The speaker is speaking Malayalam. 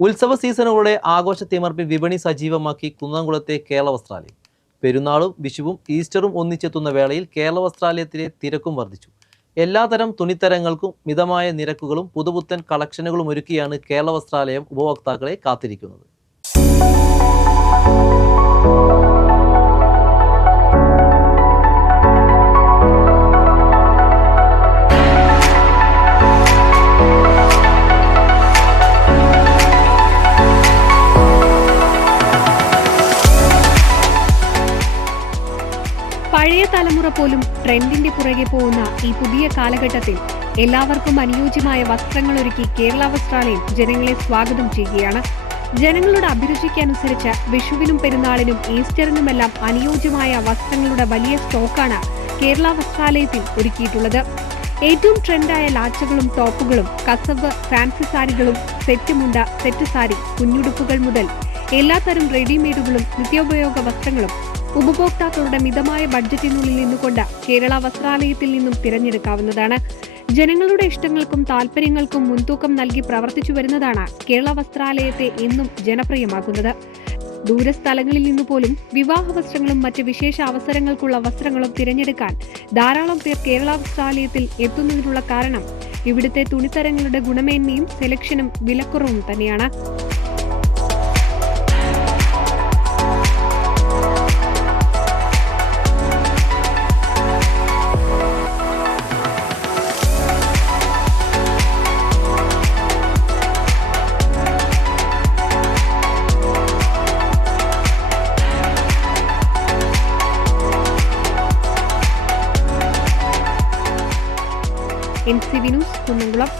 ഉത്സവ സീസണുകളുടെ ആഘോഷത്തിമർപ്പിൽ വിപണി സജീവമാക്കി കുന്നംകുളത്തെ കേരള വസ്ത്രാലയം. പെരുന്നാളും വിഷുവും ഈസ്റ്ററും ഒന്നിച്ചെത്തുന്ന വേളയിൽ കേരള വസ്ത്രാലയത്തിലെ തിരക്കും വർദ്ധിച്ചു. എല്ലാതരം തുണിത്തരങ്ങൾക്കും മിതമായ നിരക്കുകളും പുതുപുത്തൻ കളക്ഷനുകളും ഒരുക്കിയാണ് കേരള വസ്ത്രാലയം ഉപഭോക്താക്കളെ കാത്തിരിക്കുന്നത്. പഴയ തലമുറ പോലും ട്രെൻഡിന്റെ പുറകെ പോകുന്ന ഈ പുതിയ കാലഘട്ടത്തിൽ എല്ലാവർക്കും അനുയോജ്യമായ വസ്ത്രങ്ങൾ ഒരുക്കി കേരള വസ്ത്രാലയം ജനങ്ങളെ സ്വാഗതം ചെയ്യുകയാണ്. ജനങ്ങളുടെ അഭിരുചിക്കനുസരിച്ച് വിഷുവിനും പെരുന്നാളിനും ഈസ്റ്ററിനുമെല്ലാം അനുയോജ്യമായ വസ്ത്രങ്ങളുടെ വലിയ സ്റ്റോക്കാണ് കേരള വസ്ത്രാലയത്തിൽ ഒരുക്കിയിട്ടുള്ളത്. ഏറ്റവും ട്രെൻഡായ ലാച്ചകളും ടോപ്പുകളും, കസവ്, ഫാൻസി സാരികളും, സെറ്റ് മുണ്ട, സെറ്റ് സാരി, കുഞ്ഞുടുപ്പുകൾ മുതൽ എല്ലാത്തരം റെഡിമെയ്ഡുകളും നിത്യോപയോഗ വസ്ത്രങ്ങളും ഉപഭോക്താക്കളുടെ മിതമായ ബഡ്ജറ്റിനുള്ളിൽ നിന്നുകൊണ്ട് കേരള വസ്ത്രാലയത്തിൽ നിന്നും തിരഞ്ഞെടുക്കാവുന്നതാണ്. ജനങ്ങളുടെ ഇഷ്ടങ്ങൾക്കും താല്പര്യങ്ങൾക്കും മുൻതൂക്കം നൽകി പ്രവർത്തിച്ചു വരുന്നതാണ് കേരള വസ്ത്രാലയത്തെ എന്നും ജനപ്രിയമാക്കുന്നത്. ദൂരസ്ഥലങ്ങളിൽ നിന്നു പോലും വിവാഹ വസ്ത്രങ്ങളും മറ്റ് വിശേഷ അവസരങ്ങൾക്കുള്ള വസ്ത്രങ്ങളും തിരഞ്ഞെടുക്കാൻ ധാരാളം പേർ കേരള വസ്ത്രാലയത്തിൽ എത്തുന്നതിനുള്ള കാരണം ഇവിടുത്തെ തുണിത്തരങ്ങളുടെ ഗുണമേന്മയും സെലക്ഷനും വിലക്കുറവും തന്നെയാണ്. NCV news Kunnamkulam.